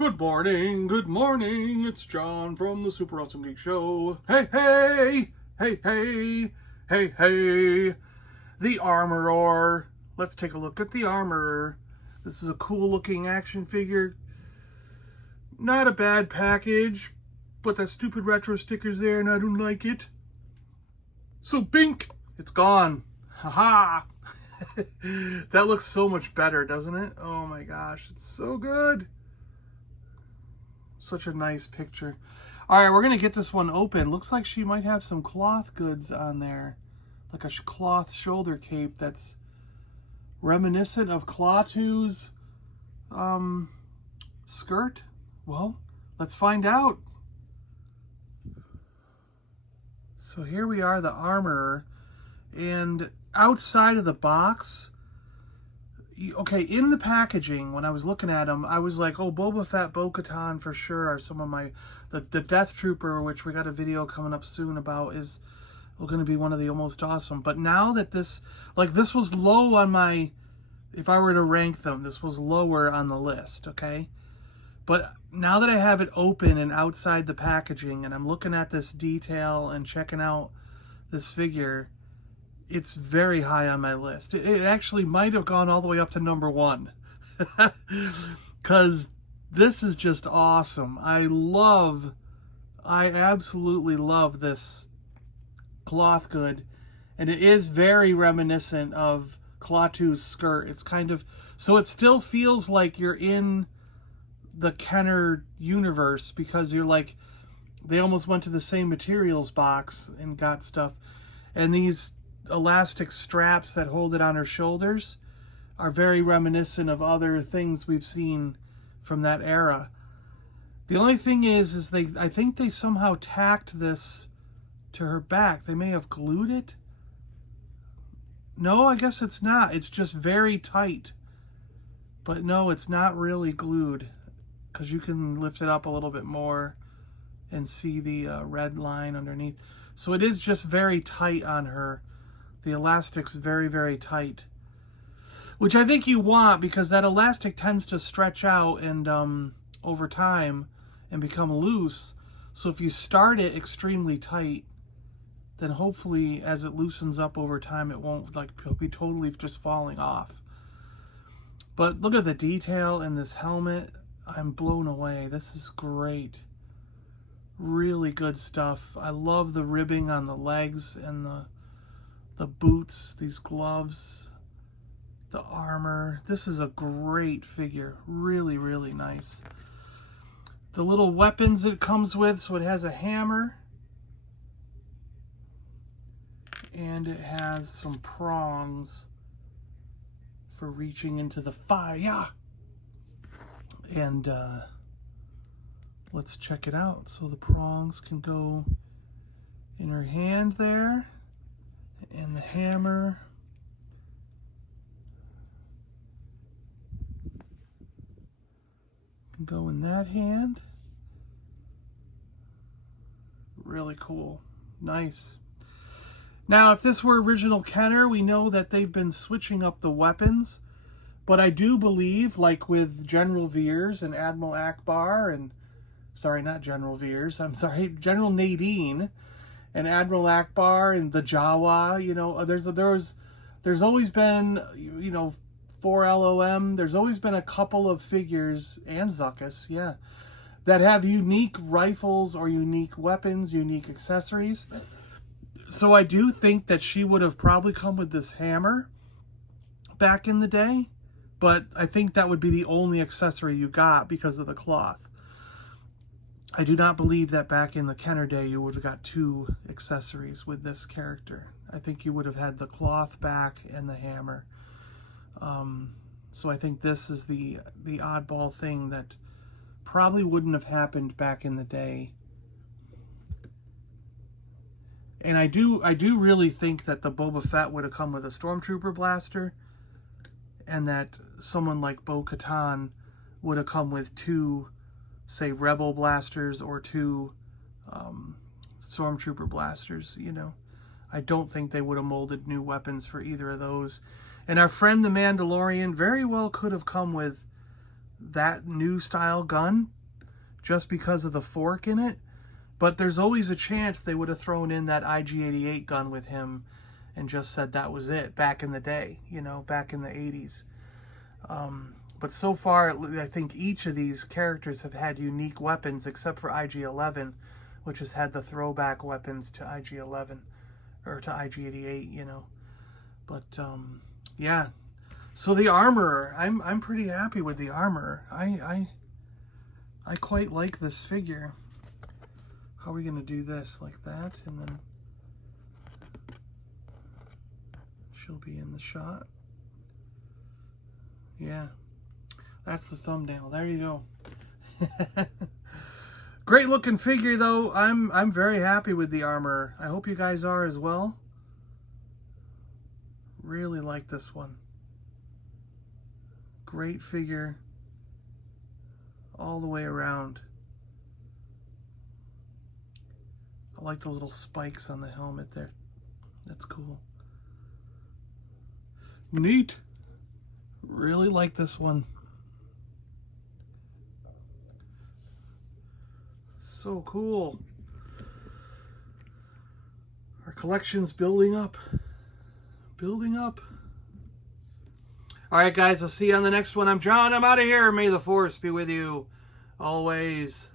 Good morning, it's John from the Super Awesome Geek Show. Hey, hey, hey, hey, hey, hey, the Armorer. Let's take a look at the Armorer. This is a cool looking action figure. Not a bad package, but that stupid retro sticker's there and I don't like it. So bink, it's gone. Haha. That looks so much better, doesn't it? Oh my gosh, it's so good. Such a nice picture. All right, we're going to get this one open. Looks like she might have some cloth goods on there. Like a cloth shoulder cape that's reminiscent of Klaatu's skirt. Well, let's find out. So here we are, the Armorer. And outside of the box, okay, in the packaging, when I was looking at them, I was like, oh, Boba Fett, Bo-Katan for sure are some of my... The Death Trooper, which we got a video coming up soon about, is going to be one of the most awesome. But now that this... Like, this was low on my... If I were to rank them, this was lower on the list, okay? But now that I have it open and outside the packaging, and I'm looking at this detail and checking out this figure... It's very high on my list. It actually might have gone all the way up to number 1. Because this is just awesome. I absolutely love this cloth good. And it is very reminiscent of Klaatu's skirt. It's kind of... So it still feels like you're in the Kenner universe because you're like... They almost went to the same materials box and got stuff. And these... elastic straps that hold it on her shoulders are very reminiscent of other things we've seen from that era. The only thing is I think they somehow tacked this to her back. They may have glued it. No, I guess it's not. It's just very tight. But no, it's not really glued because you can lift it up a little bit more and see the red line underneath. So it is just very tight on her. The elastic's very, very tight, which I think you want because that elastic tends to stretch out and over time and become loose. So if you start it extremely tight, then hopefully as it loosens up over time, it won't like be totally just falling off. But look at the detail in this helmet. I'm blown away. This is great. Really good stuff. I love the ribbing on the legs and the boots, these gloves, the armor. This is a great figure. Really, really nice. The little weapons it comes with, so it has a hammer. And it has some prongs for reaching into the fire. And let's check it out. So the prongs can go in her hand there. And the hammer can go in that hand. Really cool. Nice. Now, if this were original Kenner, we know that they've been switching up the weapons. But I do believe, like with General Veers and Admiral Akbar and... Sorry, not General Veers. I'm sorry, General Nadine. And Admiral Akbar and the Jawa, you know, there's always been, you know, for LOM, there's always been a couple of figures, and Zuckuss, yeah, that have unique rifles or unique weapons, unique accessories. So I do think that she would have probably come with this hammer back in the day, but I think that would be the only accessory you got because of the cloth. I do not believe that back in the Kenner day you would have got 2 accessories with this character. I think you would have had the cloth back and the hammer. So I think this is the oddball thing that probably wouldn't have happened back in the day. And I do really think that the Boba Fett would have come with a Stormtrooper blaster, and that someone like Bo-Katan would have come with 2, say, Rebel blasters or 2 Stormtrooper blasters, you know. I don't think they would have molded new weapons for either of those. And our friend the Mandalorian very well could have come with that new style gun just because of the fork in it. But there's always a chance they would have thrown in that IG-88 gun with him and just said that was it back in the day, you know, back in the 80s. But so far, I think each of these characters have had unique weapons except for IG-11, which has had the throwback weapons to IG-11 or to IG-88, you know. But yeah, so the Armorer, I'm pretty happy with the Armorer. I quite like this figure. How are we gonna do this? Like that, and then she'll be in the shot. Yeah, that's the thumbnail. There you go. Great looking figure though. I'm very happy with the Armorer. I hope you guys are as well. Really like this one. Great figure all the way around. I like the little spikes on the helmet there. That's cool. Neat. Really like this one. So cool. Our collection's building up. Building up. Alright guys, I'll see you on the next one. I'm John. I'm out of here. May the Force be with you always.